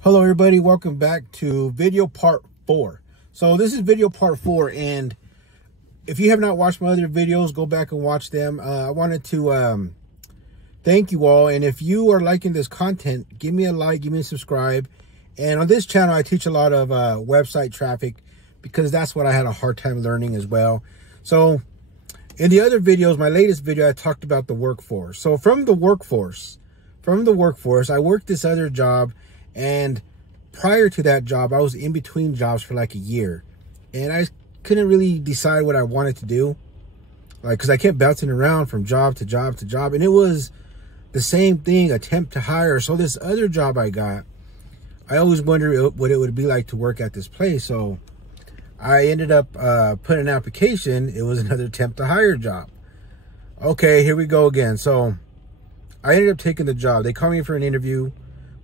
Hello everybody, welcome back to video part 4. So this is video part 4, and if you have not watched my other videos, go back and watch them. I wanted to thank you all, and if you are liking this content, give me a like, give me a subscribe. And on this channel I teach a lot of website traffic, because that's what I had a hard time learning as well. So in the other videos, my latest video, I talked about the workforce. So from the workforce, I worked this other job. And prior to that job, I was in between jobs for like a year, and I couldn't really decide what I wanted to do, like, because I kept bouncing around from job to job to job, and it was the same thing, attempt to hire. So this other job I got, I always wondered what it would be like to work at this place. So I ended up putting an application. It was another attempt to hire job. Okay, here we go again. So I ended up taking the job. They called me for an interview.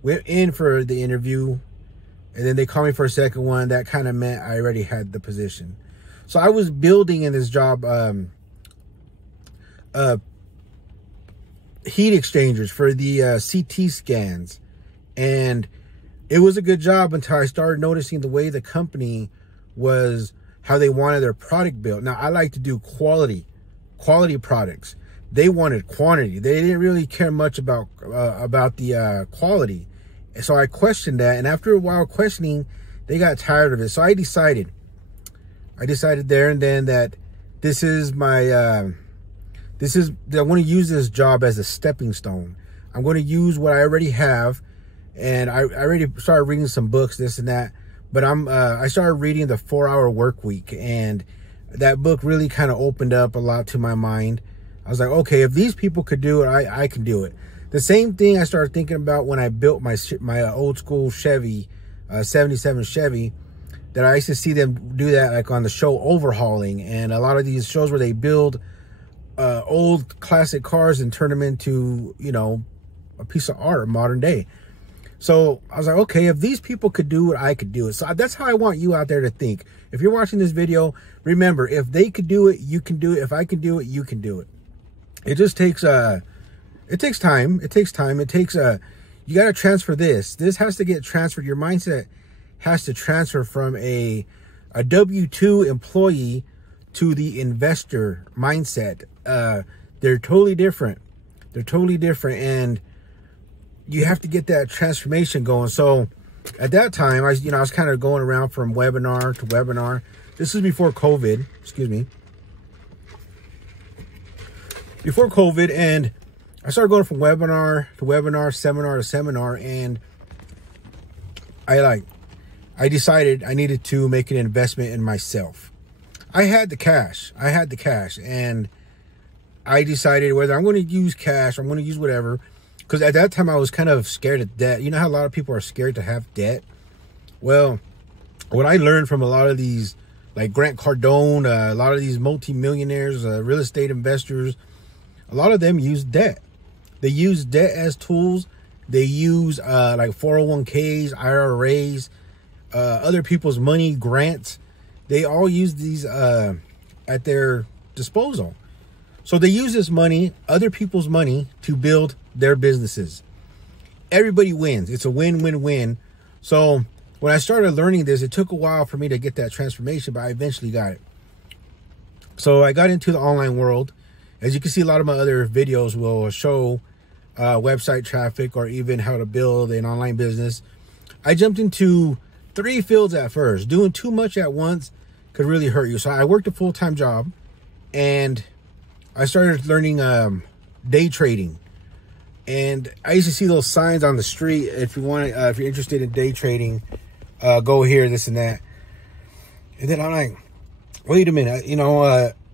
Went in for the interview, and then they called me for a second one. That kind of meant I already had the position. So I was building in this job heat exchangers for the CT scans, and it was a good job until I started noticing the way the company was, how they wanted their product built. Now I like to do quality products. They wanted quantity. They didn't really care much about the quality. So I questioned that, and after a while questioning, they got tired of it. So I decided there and then that this is my I want to use this job as a stepping stone. I'm going to use what I already have, and I already started reading some books, this and that. But I started reading the 4-Hour Work Week, and that book really kind of opened up a lot to my mind. I was like, okay, if these people could do it, I can do it. The same thing I started thinking about when I built my old school Chevy, 77 Chevy, that I used to see them do that, like on the show Overhauling, and a lot of these shows where they build old classic cars and turn them into, you know, a piece of art, modern day. So I was like, okay, if these people could do it, I could do it. So that's how I want you out there to think. If you're watching this video, remember, if they could do it, you can do it. If I can do it, you can do it. It just takes it takes time. You got to transfer this. This has to get transferred. Your mindset has to transfer from a W-2 employee to the investor mindset. They're totally different. And you have to get that transformation going. So at that time, I was kind of going around from webinar to webinar. This is before COVID, excuse me. Before COVID, and I started going from webinar to webinar, seminar to seminar, and I decided I needed to make an investment in myself. I had the cash, and I decided whether I'm going to use cash, I'm going to use whatever, because at that time I was kind of scared of debt. You know how a lot of people are scared to have debt? Well, what I learned from a lot of these, like Grant Cardone, a lot of these multimillionaires, real estate investors, a lot of them use debt. They use debt as tools. They use like 401ks, IRAs, other people's money, grants. They all use these at their disposal. So they use this money, other people's money, to build their businesses. Everybody wins. It's a win-win-win. So when I started learning this, it took a while for me to get that transformation, but I eventually got it. So I got into the online world. As you can see, a lot of my other videos will show website traffic or even how to build an online business. I jumped into 3 fields at first. Doing too much at once could really hurt you. So I worked a full-time job, and I started learning day trading. And I used to see those signs on the street. If you want, if you're interested in day trading, go here, this and that. And then I'm like, wait a minute,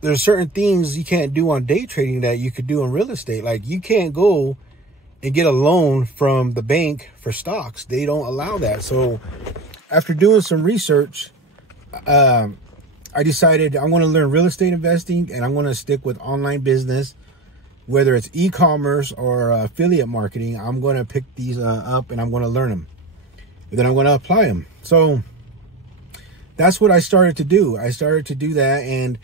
there's certain things you can't do on day trading that you could do in real estate. Like, you can't go and get a loan from the bank for stocks. They don't allow that. So after doing some research, I decided I want to learn real estate investing, and I'm going to stick with online business, whether it's e-commerce or affiliate marketing. I'm going to pick these up, and I'm going to learn them, and then I'm going to apply them. So that's what I started to do. I started to do that, and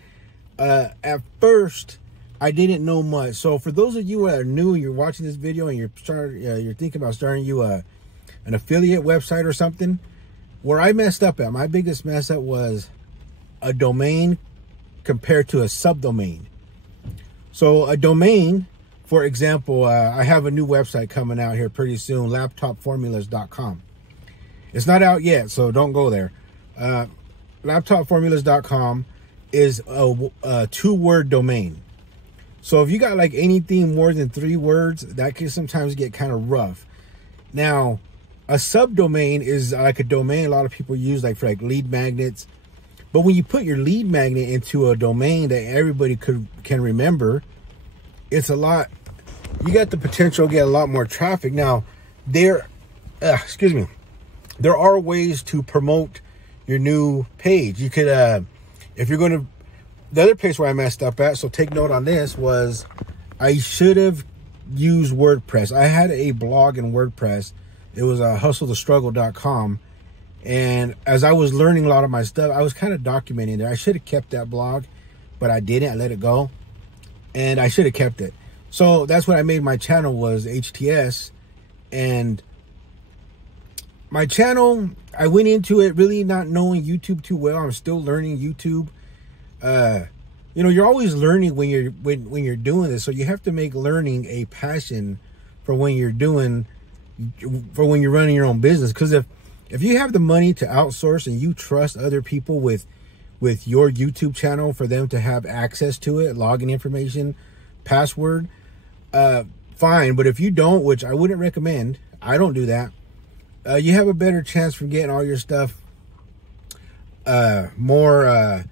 at first I didn't know much. So for those of you that are new, you're watching this video and you're thinking about starting a an affiliate website or something. Where I messed up at, my biggest mess up was a domain compared to a subdomain. So a domain, for example, I have a new website coming out here pretty soon, laptopformulas.com. It's not out yet, so don't go there. Laptopformulas.com is a 2-word domain. So if you got like anything more than 3 words, that can sometimes get kind of rough. Now, a subdomain is like a domain a lot of people use like for like lead magnets. But when you put your lead magnet into a domain that everybody can remember, it's a lot, you got the potential to get a lot more traffic. Now, there are ways to promote your new page. You could, if you're going to, the other place where I messed up at, so take note on this, was I should have used WordPress. I had a blog in WordPress. It was hustlethestruggle.com. And as I was learning a lot of my stuff, I was kind of documenting there. I should have kept that blog, but I didn't. I let it go. And I should have kept it. So that's what I made my channel, was HTS. And my channel, I went into it really not knowing YouTube too well. I'm still learning YouTube. You know, you're always learning when you're doing this. So you have to make learning a passion for when you're running your own business. Because if you have the money to outsource and you trust other people with your YouTube channel for them to have access to it, login information, password, fine. But if you don't, which I wouldn't recommend, I don't do that, you have a better chance for getting all your stuff more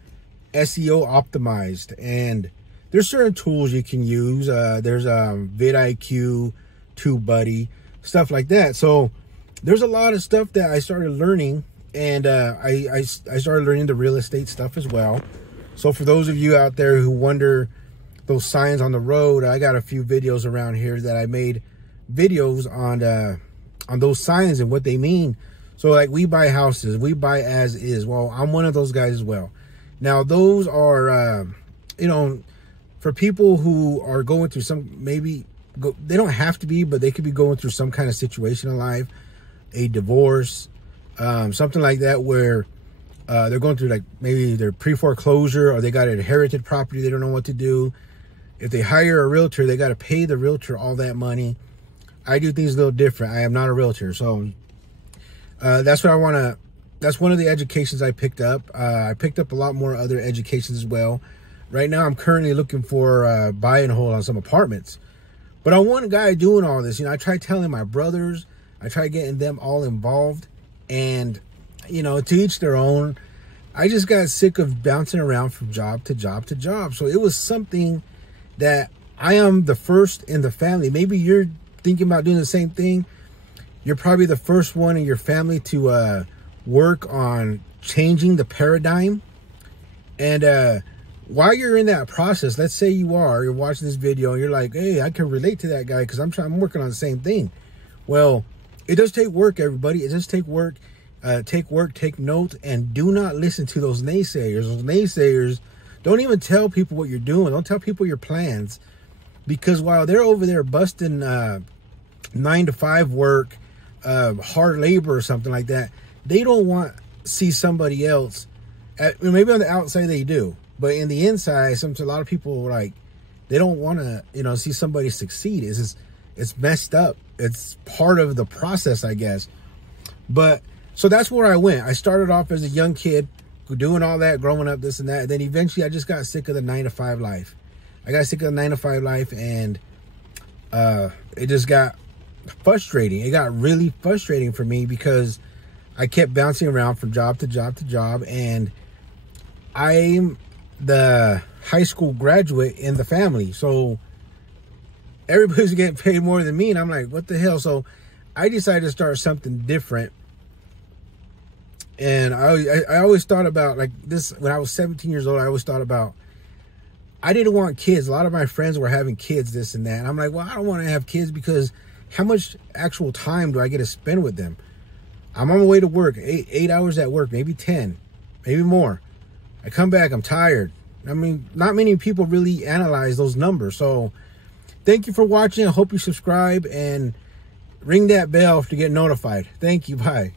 SEO optimized. And there's certain tools you can use. There's vidIQ, TubeBuddy, stuff like that. So there's a lot of stuff that I started learning, and I started learning the real estate stuff as well. So for those of you out there who wonder those signs on the road, I got a few videos around here that I made videos on those signs and what they mean. So like, we buy houses, we buy as is. Well, I'm one of those guys as well. Now those are, you know, for people who are going through some, they don't have to be, but they could be going through some kind of situation in life, a divorce, something like that, where they're going through like maybe their pre-foreclosure, or they got an inherited property, they don't know what to do. If they hire a realtor, they got to pay the realtor all that money. I do things a little different. I am not a realtor. So that's what that's one of the educations I picked up. I picked up a lot more other educations as well. Right now, I'm currently looking for buy and hold on some apartments. But I want a guy doing all this. You know, I tried telling my brothers, I tried getting them all involved, and, you know, to each their own. I just got sick of bouncing around from job to job to job. So it was something that I am the first in the family. Maybe you're thinking about doing the same thing. You're probably the first one in your family to work on changing the paradigm. And while you're in that process, let's say you're watching this video and you're like, hey, I can relate to that guy because I'm working on the same thing. Well, it does take work, everybody. It does take work. Take note, and do not listen to those naysayers. Those naysayers, don't even tell people what you're doing. Don't tell people your plans, because while they're over there busting 9-to-5 work, hard labor or something like that, they don't want to see somebody else. Maybe on the outside they do, but in the inside, a lot of people like, they don't want to, you know, see somebody succeed. It's messed up. It's part of the process, I guess. But so that's where I went. I started off as a young kid doing all that, growing up, this and that. And then eventually I just got sick of the 9-to-5 life. I got sick of the 9-to-5 life, and it just got frustrating. It got really frustrating for me because I kept bouncing around from job to job to job. And I'm the high school graduate in the family. So everybody's getting paid more than me. And I'm like, what the hell? So I decided to start something different. And I always thought about like this when I was 17 years old. I always thought about, I didn't want kids. A lot of my friends were having kids, this and that. And I'm like, well, I don't want to have kids because how much actual time do I get to spend with them? I'm on my way to work, 8 hours at work, maybe 10, maybe more. I come back, I'm tired. I mean, not many people really analyze those numbers. So thank you for watching. I hope you subscribe, and ring that bell to get notified. Thank you. Bye.